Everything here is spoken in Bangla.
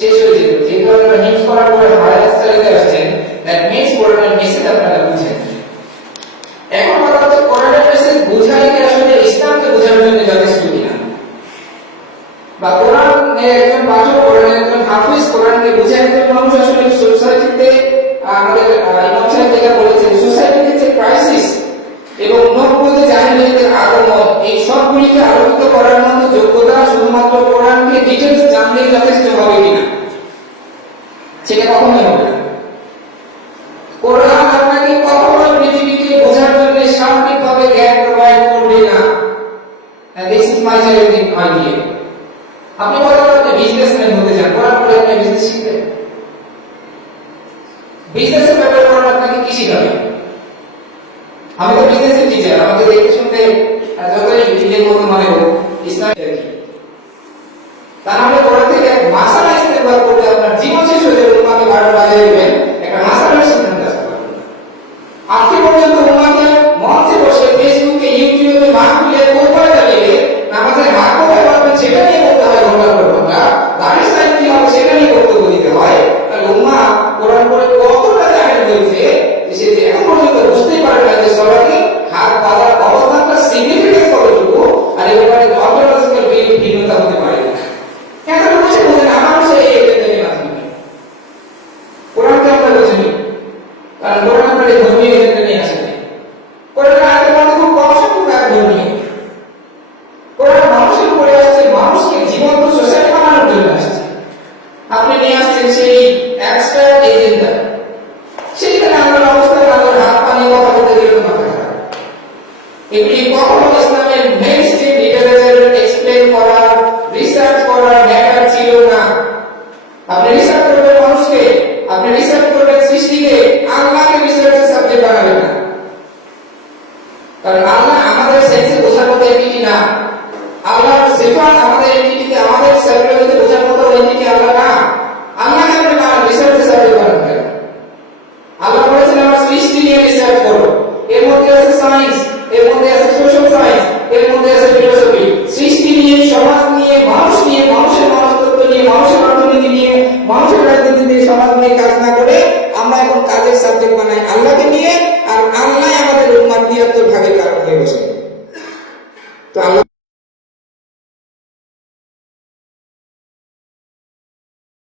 শেষ হয়ে যেত। যেহেতু আপনারা হিপস করার পরে হায়ার স্টাডিতে আসছেন, দ্যাট মিনস কোরআনের মেসেজ আপনারা বুঝেন। এখন কথা হচ্ছে কোরআনের মেসেজ বোঝাই কি আসলে ইসলামকে বোঝানোর জন্য যথেষ্ট কিনা, বা কোরআনের একজন পাঠক, কোরআনের একজন হাফিজ কোরআনকে বোঝে একজন মানুষ আসলে সোসাইটিতে, আমাদের ইমাম সাহেব যেটা বলেছেন, সোসাইটিতে যে ক্রাইসিস এবং নব্বই জাহিলিয়াতের আগমন, এই সবগুলিকে আলোকিত করার মতো যোগ্যতা শুধুমাত্র কোরআনকে ডিটেইলস জানলেই যথেষ্ট হবে কিনা, সেটা কখনোই হবে না। কোরআন আপনাকে কখনোই পৃথিবীকে বোঝার জন্য সার্বিকভাবে জ্ঞান প্রোভাইড করবে না। This is my challenging idea. আপনি বলেন আপনি বিজনেসম্যান হতে চান, কোরআন পড়ে আপনি বিজনেস শিখবেন? বিজনেসের ব্যাপারে কোরআন আপনাকে কি শিখাবে? আমি তো বিজনেসের টিচার, আমাকে দেখতে শুনতে যতই নিজের মতো মনে হোক, ইসলাম তাহলে কোরআন থেকে মাসালা ইস্তেগফার করলে আপনার জীবন শেষ হয়ে যাবে। উম্মাকে বারবার বাজিয়ে দিবেন, একটা মাসালার সিদ্ধান্ত আসতে পারবেন। আজকে পর্যন্ত উম্মাকে মঞ্চে বসে ফেসবুকে, ইউটিউবে মাহফিলে কোরবানি চালিয়ে নামাজের হাত কোথায় পারবেন সেটা নিয়ে বলতে হয়, ঘন্টার পর ঘন্টা দাঁড়িয়ে সাইড কি হবে সেটা নিয়ে বক্তব্য দিতে হয়। তাহলে উম্মা কোরআন পড়ে কতটা জাহেল হয়েছে সে যে এখন পর্যন্ত বুঝতেই পারে না যে সবাইকে হাত বাঁধার অবস্থানটা সিগনিফিকেন্স কতটুকু, আর এই ব্যাপারে অর্থোলজিক্যাল ভিন্নতা হতে পারে না। এখন বসে বলছেন আমার সেই এটাই মাধ্যমে কোরআনকে আমরা বুঝিনি, কারণ কোরআন আমরা ধর্মীয় এজেন্ডা নিয়ে আসেনি। কোরআন আয়াতের মধ্যে খুব কম সংখ্যক আয়াত ধর্মীয়। কোরআন মানুষের উপরে আসছে, মানুষকে জীবন্ত সোসাইটি বানানোর জন্য আসছে। আপনি নিয়ে আসছেন সেই এক্সট্রাক্ট এজেন্ডা, সেইখানে আমরা অবস্থায় আমাদের হাত পানি কথা বলতে গেলে মাথা খারাপ। এগুলি কখনো ইসলামের মেইন স্ট্রিম লিটারেচার এক্সপ্লেন করা, রিসার্চ করার ম্যাটার ছিল না। আপনি রিসার্চ করবেন মানুষকে, আপনি রিসার্চ করবেন সৃষ্টিকে, আল্লাহকে রিসার্চের সাবজেক্ট বানাবেন না। কারণ আল্লাহ আমাদের সেন্সে বোঝার মতো এন্টিটি না। আল্লাহর সিফাত আমাদের এন্টিটিতে, আমাদের সাইকোলজিতে বোঝার মতো এন্টিটি আল্লাহ না। আল্লাহকে আপনি রিসার্চের সাবজেক্ট বানাবেন। আল্লাহ বলেছেন আমার সৃষ্টি নিয়ে রিসার্চ করো। এর মধ্যে আছে সায়েন্স, এর মধ্যে আছে সোশ্যাল সায়েন্স, এর মধ্যে আছে ফিলোসফি। সৃষ্টি নিয়ে, সমাজ নিয়ে, মানুষ নিয়ে, মানুষের মনস্তত্ত্ব নিয়ে, মানুষের অর্থনীতি নিয়ে, মানুষের রাজনীতি নিয়ে, সমাজ নিয়ে কাজ না করে আমরা এখন কাজের সাবজেক্ট বানাই আল্লাহকে নিয়ে, আর আল্লাহ